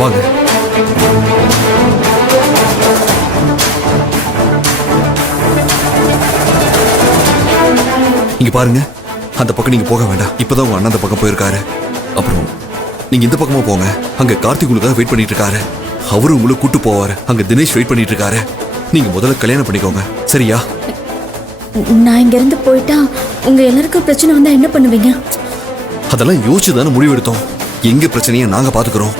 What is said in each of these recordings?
வாங்க. இங்க பாருங்க, அந்த பக்கம் நீங்க போக வேண்டாம். இப்பதான் உங்க அண்ணன் அந்த பக்கம் போயிருக்காரு. அப்புறம் நீங்க இந்த பக்கமா போங்க. அங்க கார்த்திக் உங்களுக்காக வெயிட் பண்ணிட்டு இருக்காரு. அவரு உங்களுக்கு கூட்டு போவாரு. அங்க தினேஷ் வெயிட் பண்ணிட்டு இருக்காரு. நீங்க முதல்ல கல்யாணம் பண்ணிக்கோங்க, சரியா? நான் இங்க இருந்து போயிட்டா உங்க எல்லாருக்கும் பிரச்சனை வந்தா என்ன பண்ணுவீங்க? அதெல்லாம் யோசிச்சுதானே முடிவெடுத்தோம். எங்க பிரச்சனையை நாங்க பாத்துக்கிறோம்.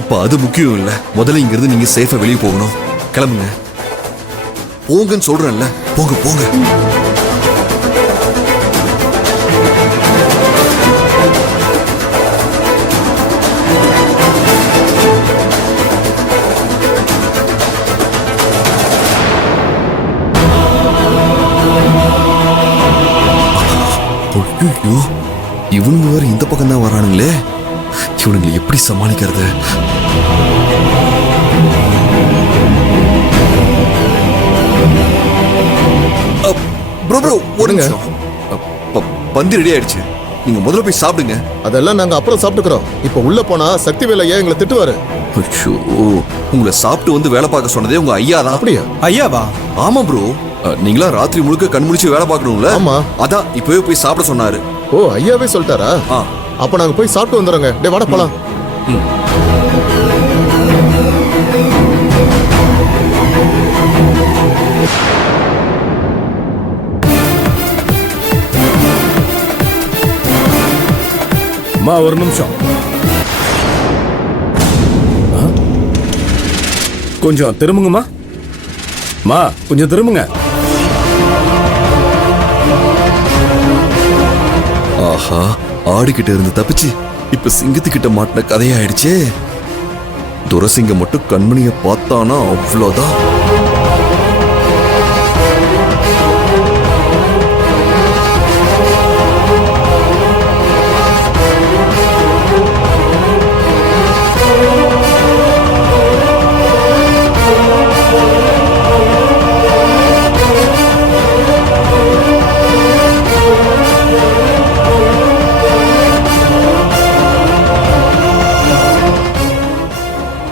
இப்ப அது முக்கியம் இல்ல. முதல்ல இங்க இருந்து நீங்க சேஃபா வெளியே போகணும். கிளம்புங்க. போங்கன்னு சொல்றேன்ல. போங்க போங்க. ஐயோ, இவனுங்க வேற இந்த பக்கம் தான் வரானுங்களே. இவனுங்களை எப்படி சமாளிக்கிறது? ப்ரோ ப்ரோ ஒரு நிமிஷம். பந்தி ரெடி ஆயிடுச்சு. நீங்க முதல்ல போய் சாப்பிடுங்க. அதெல்லாம் நாங்க அப்புறம் சாப்பிட்டுக்கிறோம். இப்ப உள்ள போனா சக்தி வேலையா எங்களை திட்டுவாரு. ஐயோ, உங்களை சாப்பிட்டு வந்து வேலை பார்க்க சொன்னதே உங்க ஐயா தான். அப்படியா? ஐயாவா? ஆமா ப்ரோ. நீங்களா ராத்திரி முழுக்க கண் முடிச்சு வேலை பார்க்கணும்ல? ஆமா. அதான் இப்பவே போய் சாப்பிட சொன்னாரு. ஓ, ஐயாவே சொல்லிட்டாரா? அப்ப நாங்க போய் சாப்பிட்டு வந்துடுறோங்க. டேய் வாடா போலாம். மா ஒரு நிமிஷம். கொஞ்சம் திரும்புங்கம்மா. மா கொஞ்சம் திரும்புங்க. ஆஹா, ஆடிக்கிட்ட இருந்து தப்பிச்சு இப்ப சிங்கத்துக்கிட்ட மாட்டின கதையாயிடுச்சே. துரசிங்கம் மட்டும் கண்மணிய பார்த்தானா அவ்வளோதான்.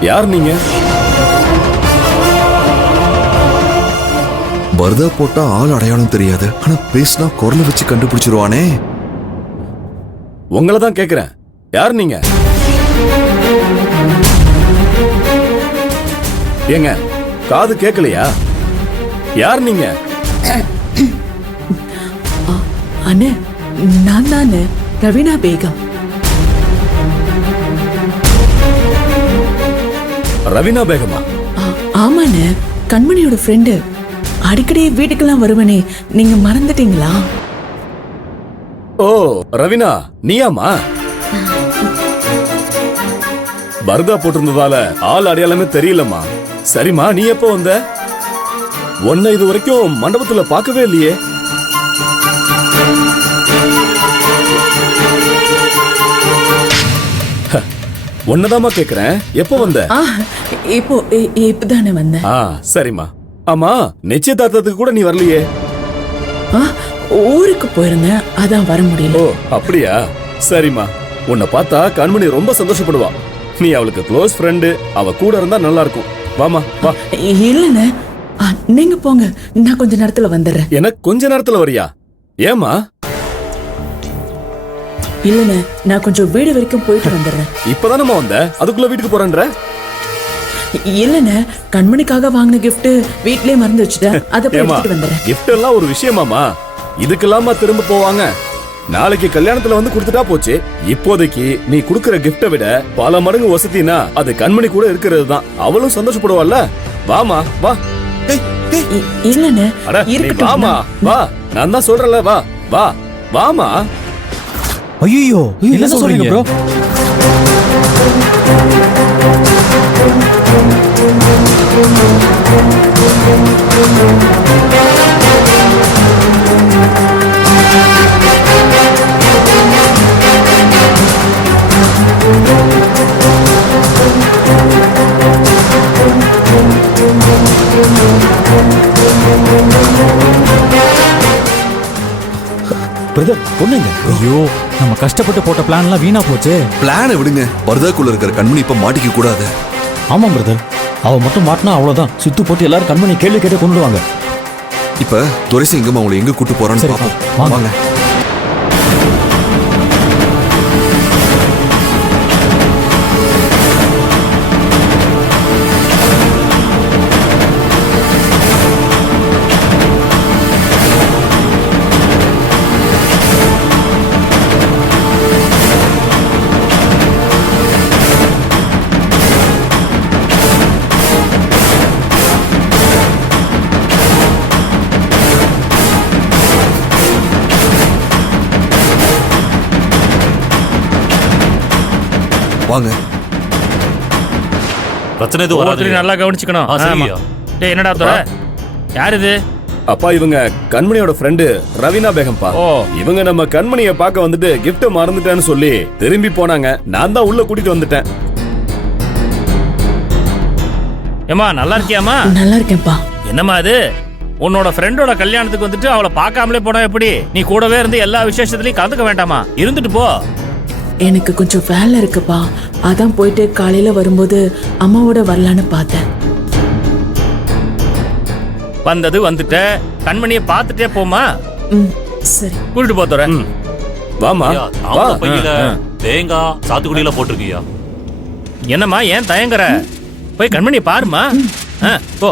யார் நீங்க? பர்தா போட்டா ஆள் அடையாளம் தெரியாது. ஆனா பேசினா குரலை வச்சு கண்டுபிடிச்சிருவானே. உங்களை தான் கேக்குறேன். யார் நீங்க? ஏங்க காது கேட்கலையா? யார் நீங்க? அண்ணே, நான் தானே ரவீனா பேகம். ரவீனா பேகமா? ஆமாண்ணே, கண்மணியோட ஃப்ரெண்டு. அடிக்கடி வீட்டுக்கெல்லாம் வருவனே, நீங்க மறந்துட்டீங்களா? ஓ ரவீனா, நீயாமா? பர்தா போட்டிருந்ததால ஆள் அடையாளமே தெரியலம்மா. சரிம்மா, நீ எப்போ வந்த? உன்னை இது வரைக்கும் மண்டபத்துல பார்க்கவே இல்லையே. ஒன்னதாமா கேக்குறேன், எப்போ வந்த? இப்பதானே வந்தேன். சரிம்மா. ஆமா, நிச்சயதார்த்தத்துக்கு கூட நீ வரலையே. ஊருக்கு போயிருந்தேன், அதான் வர முடியல. ஓ அப்படியா? சரிம்மா. உன்னை பார்த்தா கண்மணி ரொம்ப சந்தோஷப்படுவா. நீ அவளுக்கு க்ளோஸ் ஃப்ரெண்டு. அவ கூட இருந்தா நல்லா இருக்கும். வாமா வா. இல்லண்ணே, நீங்க போங்க, நான் கொஞ்ச நேரத்துல வந்துடுறேன். எனக்கு கொஞ்ச நேரத்துல வரியா? ஏமா? இல்லண்ணே, நான் கொஞ்சம் வீடு வரைக்கும் போயிட்டு வந்துடுறேன். இப்பதானம்மா வந்த, அதுக்குள்ள வீட்டுக்கு போறேன்ற? இல்லண்ணே, கண்மணிக்காக வாங்கின கிஃப்ட் வீட்லயே மறந்து வச்சுட்டேன். அதை போய் எடுத்துட்டு வந்துடுறேன். கிஃப்ட் எல்லாம் ஒரு விஷயமாமா? இதுக்கெல்லாமா திரும்ப போவாங்க? நாளைக்கு கல்யாணத்துல வந்து கொடுத்துட்டா போச்சு. இப்போதைக்கு நீ குடுக்கற கிஃப்ட விட பல மடங்கு வசதினா அது கண்மணி கூட இருக்கிறது தான். அவளும் சந்தோஷப்படுவாள்ல. வாமா வா. இல்லண்ணே, வாமா வா. நான் தான் சொல்றேன்ல, வா வா வாமா. ஐயோ, என்ன சொல்றீங்க ப்ரோ? பிரதர் பொண்ணுங்க. ஐயோ நம்ம கஷ்டப்பட்டு போட்ட பிளான்லாம் வீணா போச்சு. பிளானை விடுங்க, பர்தாக்குள்ள இருக்கிற கண்மணி இப்ப மாட்டிக்க கூடாது. ஆமாம் பிரதர், அவ மட்டும் மாட்டினா அவ்வளவுதான். சுத்து போட்டு எல்லாரும் கண்மணி கேள்வி கேட்டு கொண்டுடுவாங்க. இப்ப துரைசிங்கம் அவங்களை எங்க கூட்டு போறான்னு சரி, பாப்போம். வாங்க. வாங்க. வாங்க. பிரச்சனை எதுவும் வராது. ஒவ்வொருத்தரையும் நல்லா கவனிச்சுக்கணும். ஆ, சரிங்கய்யா. டேய் என்னடா துரை, யார் இது? அப்பா இவங்க கண்மணியோட ஃப்ரெண்டு ரவீனா பேகம்பா. ஓ. இவங்க நம்ம கண்மணியை பார்க்க வந்துட்டு கிஃப்ட் மறந்துட்டேன்னு சொல்லி திரும்பி போனாங்க. நான் தான் உள்ள கூட்டிட்டு வந்துட்டேன். ஏமா நல்லா இருக்கியாமா? நல்லா இருக்கேன்ப்பா. என்னம்மா இது, உன்னோட ஃப்ரெண்டோட கல்யாணத்துக்கு வந்துட்டு அவளை பார்க்காமலே போனா எப்படி? நீ கூடவே இருந்து எல்லா விசேஷத்துலயும் கலந்துக்க வேண்டாமா? இருந்துட்டு போ. எனக்கு கொஞ்சம் வேலை இருக்குப்பா, அதான் போயிட்டு காலையில வரும்போது அம்மாவோட வரலான்னு பார்த்தேன். வந்தது வந்துட்ட, கண்மணியை பார்த்துட்டே போமா. ம், சரி. கூட்டிட்டு போ துரை. வாமா ஐயா, வா. தாம்பூல பையில தேங்காய் சாத்துக்குடியில போட்டிருக்கியா? என்னம்மா ஏன் தயங்குற? போய் கண்மணியை பாருமா. போ.